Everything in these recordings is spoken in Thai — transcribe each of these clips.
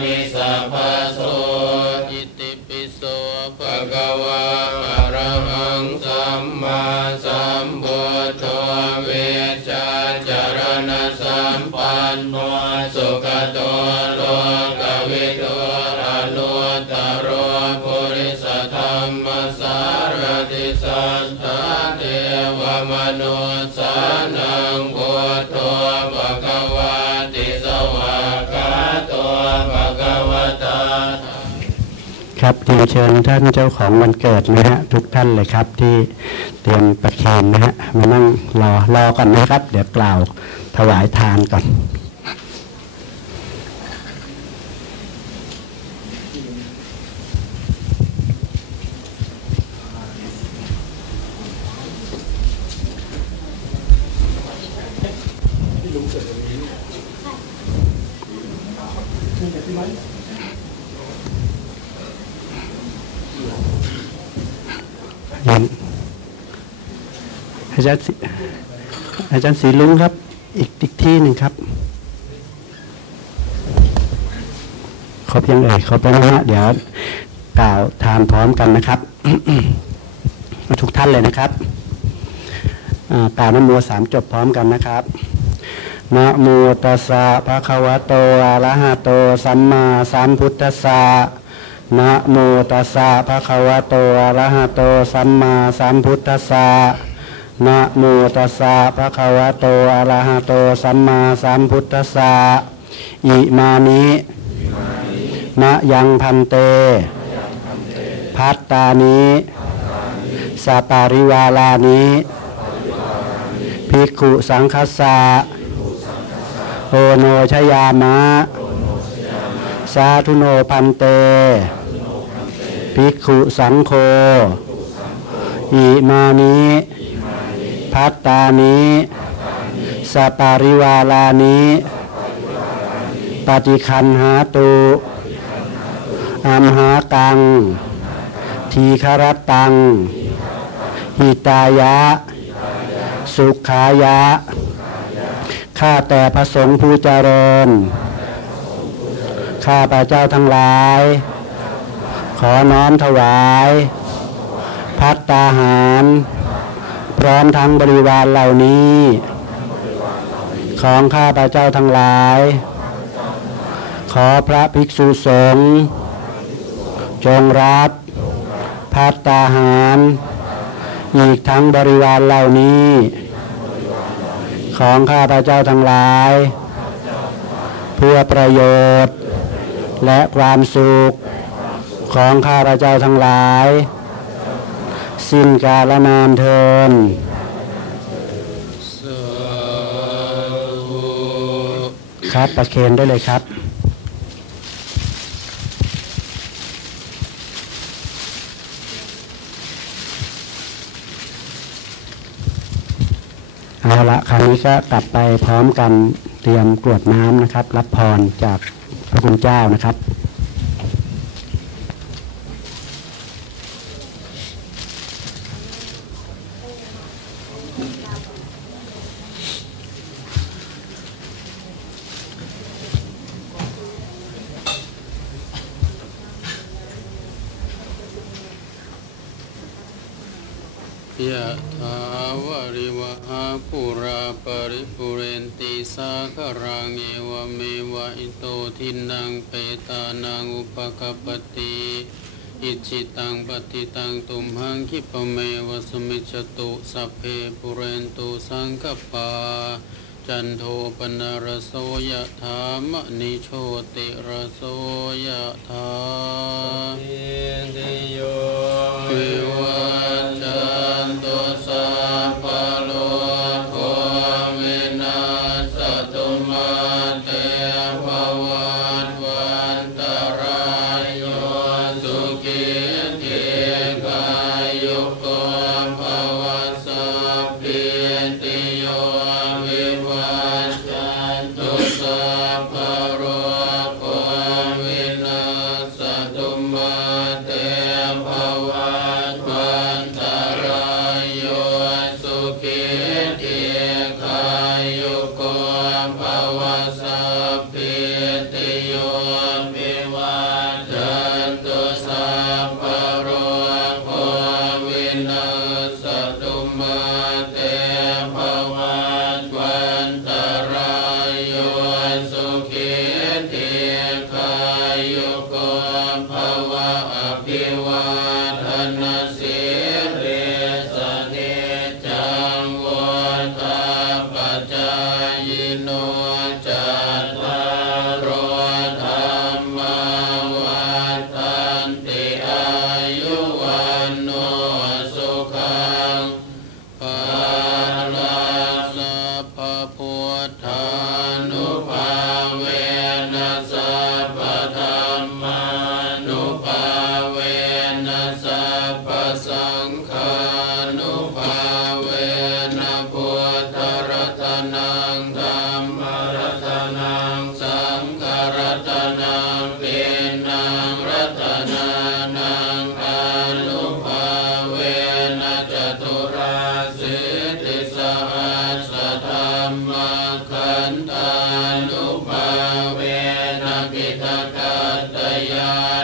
มิสัพพะ เรียนเชิญท่านเจ้าของวันเกิดนะฮะทุกท่านเลยครับ ที่เตรียมประเคนนะฮะมานั่งรอรอก่อนนะครับ เดี๋ยวกล่าวถวายทานก่อน ยัง อาจารย์อาจารย์ศรีลุงครับ อีกอีกที่หนึ่งครับครบยังเอ่ยครบแล้วนะฮะเดี๋ยวกล่าวทานพร้อมกันนะครับทุกท่านเลยนะครับกล่าวนโมสามจบพร้อมกันนะครับนะโมตัสสะภะคะวะโตอะระหะโต สัมมาสัมพุทธัสสะนะโมตัสสะภะคะวะโตอะระหะโต สัมมาสัมพุทธัสสะ นะโมตัสสะภะคะวะโตอะระหะโตสัมมาสัมพุทธัสสะอิมานิมะยังพันเต พัตตานิสัปาริวาลานิภิกขุสังคัสสะโอโนชยามะ สาธุโนพันเต ภิกขุสังโฆอิมานิ พัตตานิสปาริวาลานิปฏิคันหาตุอัมหากัง ทีคารตัง หิตายะ สุขายะ ข้าแต่พระสงฆ์ผู้เจริญ ข้าพระเจ้าทั้งหลาย ขอน้อมถวาย พัตตาหาร พร้อมทั้งบริวารเหล่านี้ ของข้าพระเจ้าทั้งหลาย ขอพระภิกษุสงฆ์จงรับพัตตาหาร อีกทั้งบริวารเหล่านี้ ของข้าพระเจ้าทั้งหลาย เพื่อประโยชน์และความสุขของข้าพระเจ้าทั้งหลาย สิ้นกาลนานเทินครับประเคนได้เลยครับเอาละคราวนี้ก็กลับไปพร้อมกันเตรียมกรวดน้ำนะครับ รับพรจากพระคุณเจ้านะครับ ยะถาวาริวหาปุราปริปุเรนติสาคารังเอวเมวะอิโตทินังเปตานังอุปกปปติอิจิตังปฏิตังตุมหังคิปะเมวะสมิจจตุสัพเพปุเรนตุสังกปาจันโทปนรโสยะถามณิโชติรโสยะถาอินทิโยวิวัจจัน Yeah.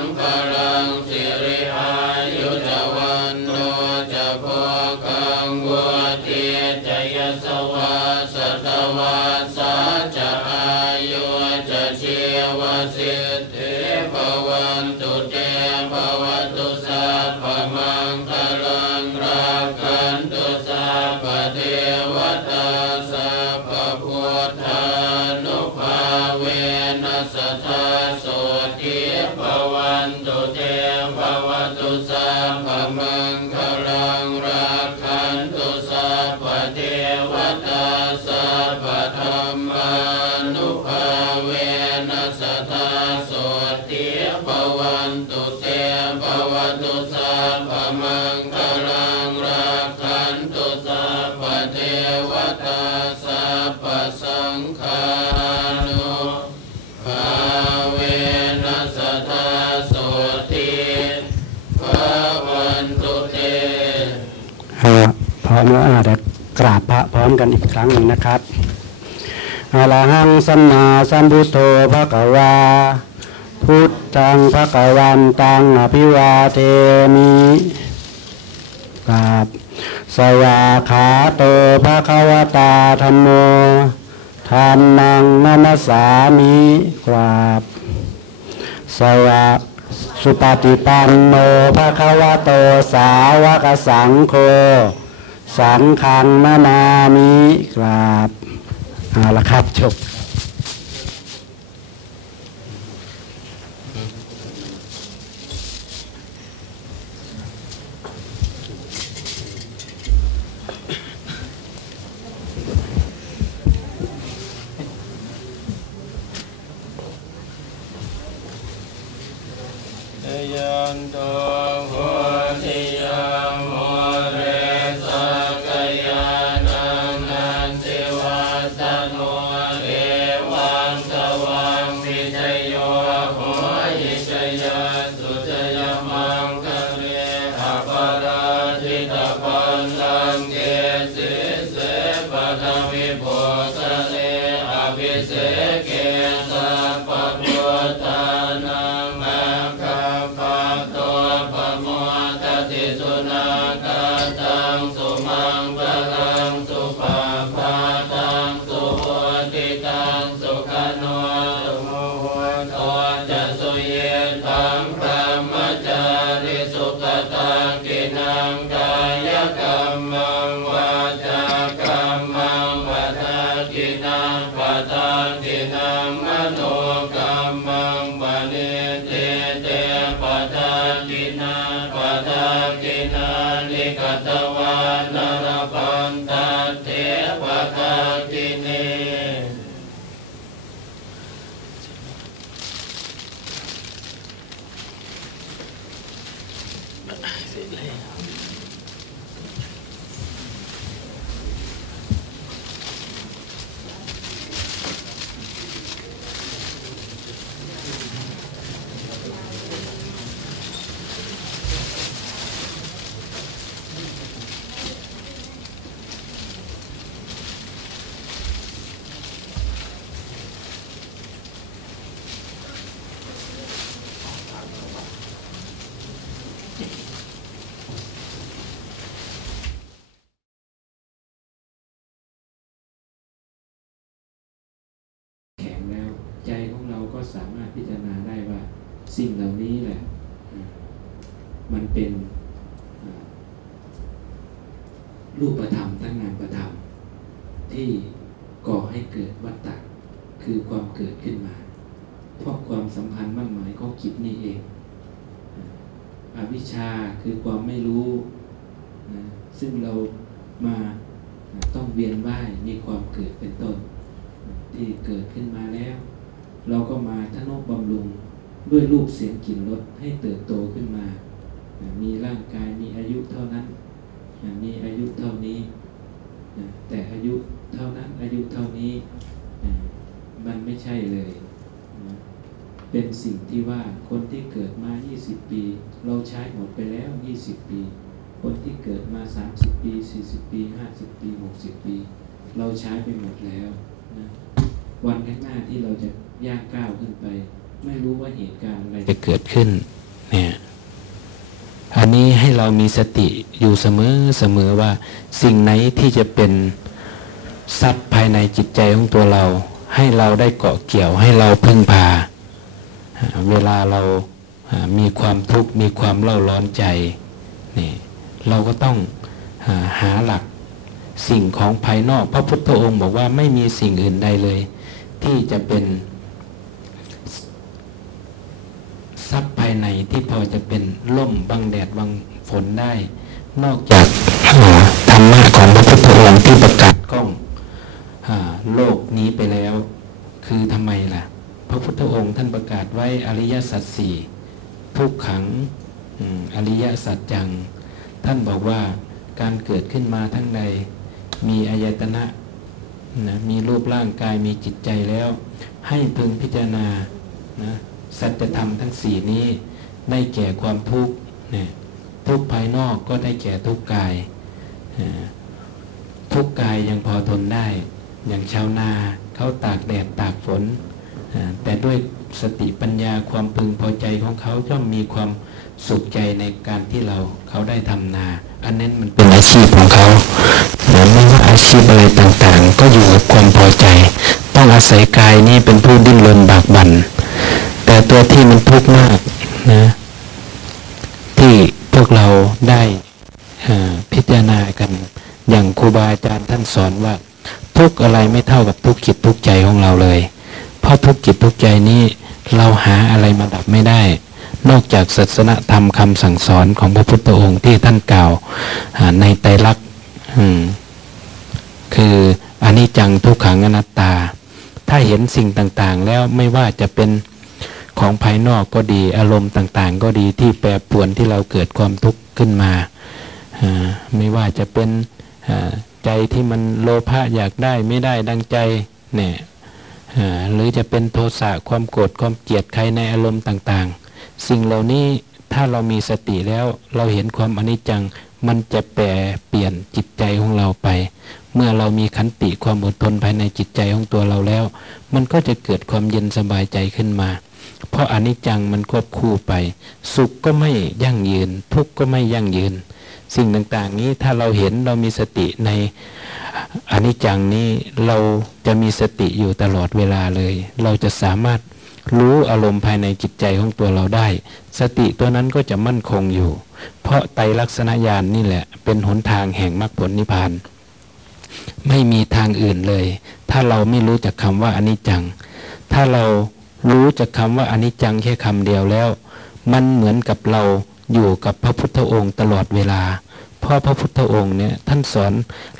Shankara ธรรมานุภาเวนสัสตาสดเทียปวันตุเตปวันตุสาปมังคลังรักขันตุสาปเทวตาสาปสังฆานุภาเวนสัสตาสดเทียปวันตุเตพร้อมแล้วอาจจะกราบพระพร้อมกันอีกครั้งหนึ่งนะครับ อะรหังสัมมาสัมพุทโธพระกวาพุทธังพคะวันตังอภิวาเทมิกาบสวาขาโตพคะวตาธรรมโมทานนางนามาสามิกราบสวาสุปฏิปันโนภะคะวะโตสาวกสังโฆสังฆังนามามิกราบ เอาละครับจบเอียันโต Bhagavad สิ่งเหล่านี้แหละ มันเป็นรูปธรรมทั้งนามธรรมที่ก่อให้เกิดวัฏฏะคือความเกิดขึ้นมาเพราะความสัมพันธ์มั่นหมายของจิตนี่เอง อวิชชาคือความไม่รู้นะซึ่งเรามาต้องเวียนว่ายมีความเกิดเป็นต้น ที่เกิดขึ้นมาแล้ว เราก็มาทนุบำรุง ด้วยรูปเสียงกลิ่นรสให้เติบโตขึ้นมา มีร่างกายมีอายุเท่านั้น มีอายุเท่านี้ แต่อายุเท่านั้นอายุเท่านี้ มันไม่ใช่เลย เป็นสิ่งที่ว่าคนที่เกิดมา 20 ปี เราใช้หมดไปแล้ว 20 ปี คนที่เกิดมา 30 ปี 40 ปี 50 ปี 60 ปี เราใช้ไปหมดแล้วนะวันข้างหน้าที่เราจะย่างก้าวขึ้นไป ไม่รู้ว่าเหตุการณ์อะไรจะเกิดขึ้นเนี่ยอันนี้ให้เรามีสติอยู่เสมอเสมอว่าสิ่งไหนที่จะเป็นทรัพย์ภายในจิตใจของตัวเรา ให้เราได้เกาะเกี่ยวให้เราพึ่งพา เวลาเรามีความทุกข์มีความเล่าร้อนใจนี่เราก็ต้องหาหลักสิ่งของภายนอก พระพุทธองค์บอกว่าไม่มีสิ่งอื่นใดเลย ที่จะเป็น ทรัพย์ภายในที่พอจะเป็นล่มบังแดดบังฝนได้ นอกจากธรรมะของพระพุทธองค์ที่ประกาศกล้องโลกนี้ไปแล้ว คือทำไมล่ะ พระพุทธองค์ท่านประกาศไว้อริยสัจสี่ทุกขังอริยสัจจัง ท่านบอกว่าการเกิดขึ้นมาทั้งใดมีอายตนะนะมีรูปร่างกายมีจิตใจแล้ว ให้พึงพิจารณานะ สัจธรรมทั้งสี่นี้ได้แก่ความทุกข์นะทุกภายนอกก็ได้แก่ทุกกาย ทุกกายยังพอทนได้ อย่างชาวนาเขาตากแดดตากฝน แต่ด้วยสติปัญญาความพึงพอใจของเขาย่อมมีความสุขใจในการที่เราเขาได้ทำนา อันนั้นมันเป็นอาชีพของเขาไม่ว่าอาชีพอะไรต่างๆ ก็อยู่กับความพอใจ ต้องอาศัยกายนี้เป็นผู้ดิ้นรนบากบัน่น ตัวที่มันทุกข์มากนะที่พวกเราได้พิจารณากันอย่างครูบาอาจารย์ท่านสอนว่า ทุกอะไรไม่เท่ากับทุกจิตทุกใจของเราเลย เพราะทุกจิตทุกใจนี้เราหาอะไรมาดับไม่ได้ นอกจากศาสนธรรมคำสั่งสอนของพระพุทธองค์ที่ท่านกล่าวในไตรลักษณ์คืออนิจจังทุกขังอนัตตา ถ้าเห็นสิ่งต่างๆ แล้วไม่ว่าจะเป็น ของภายนอกก็ดี อารมณ์ต่างๆ ก็ดีที่แปรปรวนที่เราเกิดความทุกข์ขึ้นมา ไม่ว่าจะเป็นใจที่มันโลภะอยากได้ไม่ได้ดังใจเนี่ยหรือจะเป็นโทสะความโกรธความเกลียดใครในอารมณ์ต่างๆ สิ่งเหล่านี้ถ้าเรามีสติแล้วเราเห็นความอนิจจังมันจะแปรเปลี่ยนจิตใจของเราไป เมื่อเรามีขันติความอดทนภายในจิตใจของตัวเราแล้ว มันก็จะเกิดความเย็นสบายใจขึ้นมา เพราะอนิจจังมันควบคู่ไป สุขก็ไม่ยั่งยืน ทุกข์ก็ไม่ยั่งยืน สิ่งต่างๆนี้ถ้าเราเห็นเรามีสติในอนิจจังนี้เราจะมีสติอยู่ตลอดเวลาเลย เราจะสามารถรู้อารมณ์ภายในจิตใจของตัวเราได้ สติตัวนั้นก็จะมั่นคงอยู่ เพราะไตรลักษณญาณนนี่แหละ เป็นหนทางแห่งมรรคผลนิพพาน ไม่มีทางอื่นเลย ถ้าเราไม่รู้จักคำว่าอนิจจัง ถ้าเรา รู้จักคำว่าอนิจจังแค่คำเดียวแล้ว มันเหมือนกับเราอยู่กับพระพุทธองค์ตลอดเวลา เพราะพระพุทธองค์เนี่ยท่านสอน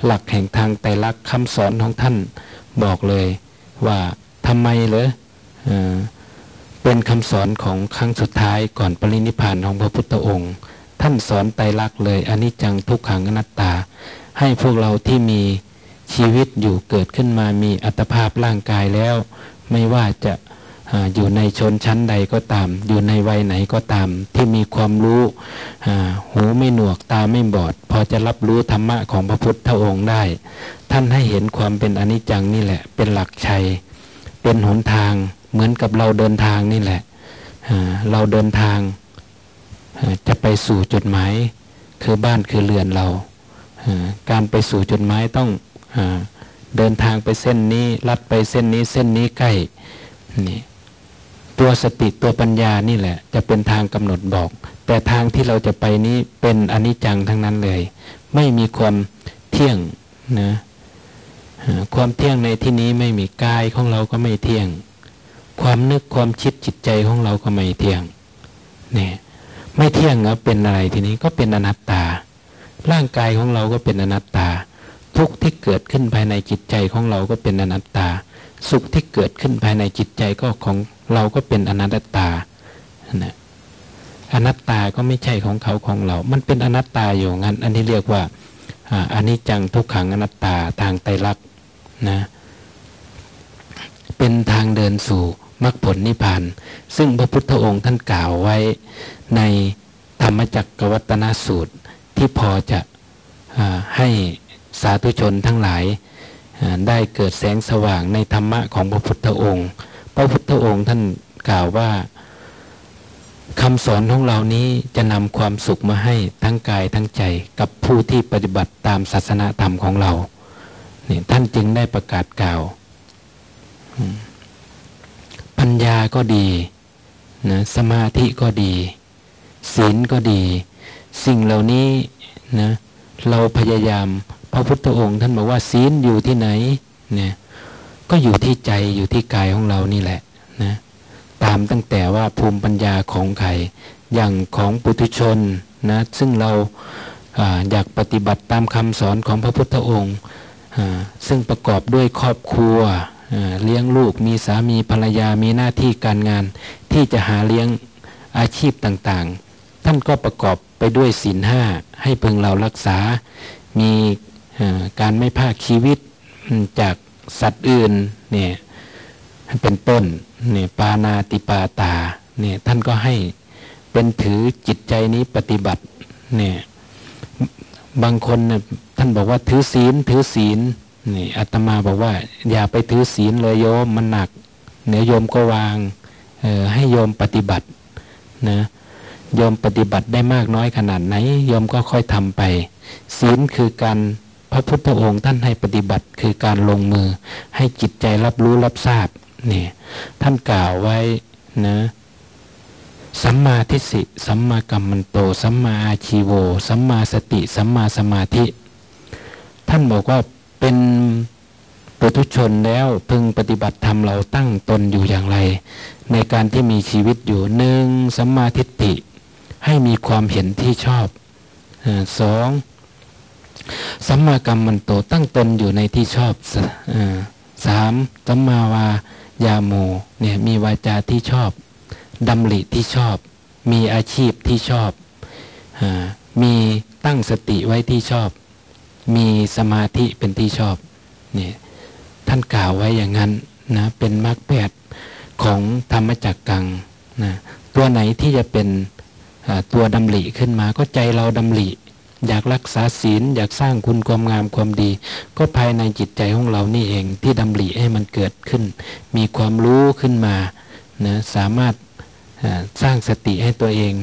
หลักแห่งทางไตรลักษณ์คำสอนของท่านบอกเลยว่าทำไมเหรอเป็นคำสอนของครั้งสุดท้ายก่อนปรินิพานของพระพุทธองค์ ท่านสอนไตรลักษณ์เลยอนิจจังทุกขังอนัตตา ให้พวกเราที่มีชีวิตอยู่เกิดขึ้นมามีอัตภาพร่างกายแล้ว ไม่ว่าจะ อยู่ในชนชั้นใดก็ตาม อยู่ในวัยไหนก็ตาม ที่มีความรู้หูไม่หนวกตาไม่บอด พอจะรับรู้ธรรมะของพระพุทธองค์ได้ ท่านให้เห็นความเป็นอนิจจังนี่แหละ เป็นหลักชัย เป็นหนทาง เหมือนกับเราเดินทางนี่แหละเราเดินทางจะไปสู่จุดหมาย คือบ้านคือเรือนเรา การไปสู่จุดหมายต้องเดินทางไปเส้นนี้ลัดไปเส้นนี้เส้นนี้ใกล้นี่ ตัวสติตัวปัญญานี่แหละ จะเป็นทางกำหนดบอก แต่ทางที่เราจะไปนี้เป็นอนิจจังทั้งนั้นเลย ไม่มีความเที่ยงนะความเที่ยงในที่นี้ไม่มีกายของเราก็ไม่เที่ยง ความนึกความคิดจิตใจของเราก็ไม่เที่ยงเนี่ยไม่เที่ยงแล้วเป็นอะไรทีนี้ก็เป็นอนัตตา ร่างกายของเราก็เป็นอนัตตา ทุกที่เกิดขึ้นภายในจิตใจของเราก็เป็นอนัตตา สุขที่เกิดขึ้นภายในจิตใจก็ของเราก็เป็นอนัตตานะอนัตตาก็ไม่ใช่ของเขาของเรา มันเป็นอนัตตาอยู่งั้น อันนี้เรียกว่าอันนี้จังทุกขังอนัตตาทางไตรลักษณ์นะ เป็นทางเดินสู่มรรคผลนิพพาน ซึ่งพระพุทธองค์ท่านกล่าวไว้ในธรรมจักรวัตนสูตรที่พอจะให้ สาธุชนทั้งหลายได้เกิดแสงสว่างในธรรมะของพระพุทธองค์ พระพุทธองค์ท่านกล่าวว่าคำสอนของเรานี้จะนำความสุขมาให้ทั้งกายทั้งใจกับผู้ที่ปฏิบัติตามศาสนาธรรมของเราเนี่ยท่านจึงได้ประกาศกล่าว ปัญญาก็ดีนะสมาธิก็ดี ศีลก็ดี สิ่งเหล่านี้นะเราพยายาม พระพุทธองค์ท่านบอกว่าศีลอยู่ที่ไหนเนี่ยก็อยู่ที่ใจอยู่ที่กายของเรานี่แหละนะตามตั้งแต่ว่าภูมิปัญญาของใครอย่างของปุถุชนนะซึ่งเราอยากปฏิบัติตามคำสอนของพระพุทธองค์ซึ่งประกอบด้วยครอบครัวเลี้ยงลูกมีสามีภรรยามีหน้าที่การงาน ที่จะหาเลี้ยงอาชีพต่างๆ ท่านก็ประกอบไปด้วยศีลห้าให้พึงเรารักษา มี การไม่ภาคชีวิตจากสัตว์อื่นเนี่ยเป็นต้นเนี่ยปานาติปาตาเนี่ยท่านก็ให้เป็นถือจิตใจนี้ปฏิบัติเนี่ยบางคนเนี่ยท่านบอกว่าถือศีลถือศีลนี่อาตมาบอกว่า อย่าไปถือศีลเลยโยมมันหนักเนื้อโยมก็วางออให้โยมปฏิบัตินะโยมปฏิบัติได้มากน้อยขนาดไหนโยมก็ค่อยทำไป ศีลคือการ พระพุทธองค์ท่านให้ปฏิบัติคือการลงมือ ให้จิตใจรับรู้รับทราบนี่ท่านกล่าวไว้นะสัมมาทิฏฐิสัมมากัมมันโต สัมมาอาชีโว สัมมาสติ สัมมาสมาธิ ท่านบอกว่าเป็นปุถุชนแล้วพึงปฏิบัติธรรมเราตั้งตนอยู่อย่างไร ในการที่มีชีวิตอยู่หนึ่งสัมมาทิฏฐิให้มีความเห็นที่ชอบสอง สัมมากรรมมันโตตั้งตนอยู่ในที่ชอบสามสัมมาวายาโมเนี่ยมีวาจาที่ชอบดำริที่ชอบ มีอาชีพที่ชอบอมีตั้งสติไว้ที่ชอบ มีสมาธิเป็นที่ชอบเนี่ยท่านกล่าวไว้อย่างนั้นนะเป็นมรรคแปดของธรรมจักกังนะตัวไหนที่จะเป็นตัวดำริขึ้นมาก็ใจเราดำริ อยากรักษาศีล อยากสร้างคุณความงามความดี ก็ภายในจิตใจของเรานี่เองที่ดำริให้มันเกิดขึ้น มีความรู้ขึ้นมานะสามารถสร้างสติให้ตัวเอง